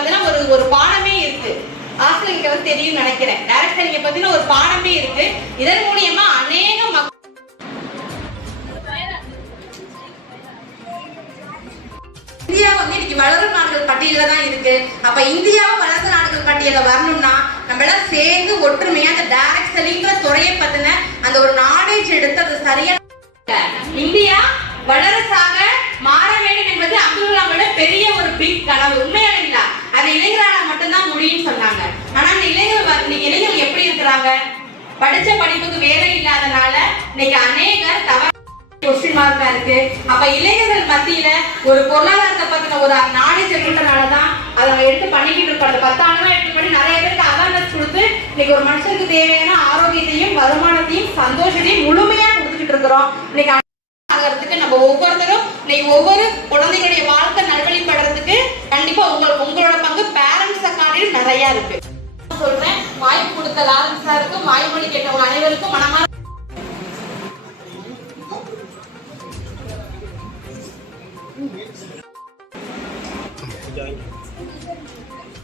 பாத்தீங்கன்னா ஒரு பாடமே இருக்கு. ஆசிரியர்களுக்கு வந்து தெரியும் நினைக்கிறேன். டைரக்ட் செல்லிங் பாத்தீங்கன்னா ஒரு பாடமே இருக்கு. இதன் மூலியமா அநேக இந்தியா வந்து இன்னைக்கு வளரும் நாடுகள் பட்டியல தான் இருக்கு. அப்ப இந்தியாவும் வளர்ந்த நாடுகள் பட்டியல வரணும்னா நம்ம எல்லாம் சேர்ந்து ஒற்றுமையா அந்த டைரக்ட் செல்லிங்கிற துறையை பத்தின அந்த ஒரு நாலேஜ் எடுத்து அது சரியா இந்தியா வல்லரசாக மாற வேண்டும் என்பது அப்துல் கலாமோட பெரிய ஒரு பிக் கனவு. உண்மையா இல்ல, அது இளைஞரால மட்டும்தான் முடியும்னு சொன்னாங்க. ஆனா இந்த இளைஞர்கள் எப்படி இருக்கிறாங்க? படிச்ச படிப்புக்கு வேலை இல்லாதனால இன்னைக்கு அநேகர் தவறு கொஸ்டின் மார்க்கா இருக்கு. அப்ப இளைஞர்கள் மத்தியில ஒரு பொருளாதாரத்தை பத்தின ஒரு நாலேஜ் இருக்கிறதுனாலதான் அதை எடுத்து பண்ணிக்கிட்டு இருக்கோம். 10 ஆண்டுகளா எடுத்து பண்ணி நிறைய பேருக்கு அவேர்னஸ் கொடுத்து இன்னைக்கு ஒரு மனுஷனுக்கு தேவையான ஆரோக்கியத்தையும் வருமானத்தையும் சந்தோஷத்தையும் முழுமையா கொடுத்துக்கிட்டு இருக்கிறோம். இன்னைக்கு ஆகிறதுக்கு நம்ம ஒவ்வொருத்தரும் இன்னைக்கு ஒவ்வொரு குழந்தைகளுடைய வாழ்க்கை நல்வழிப்படுறதுக்கு கண்டிப்பா உங்களோட பங்கு பேரண்ட்ஸ் காட்டிலும் நிறைய இருக்கு. சொல்றேன், வாய்ப்பு கொடுத்த லாரன்ஸ் சாருக்கும் வாய்மொழி கேட்டவங்க அனைவருக்கும் மனமார்ந்த Thank you.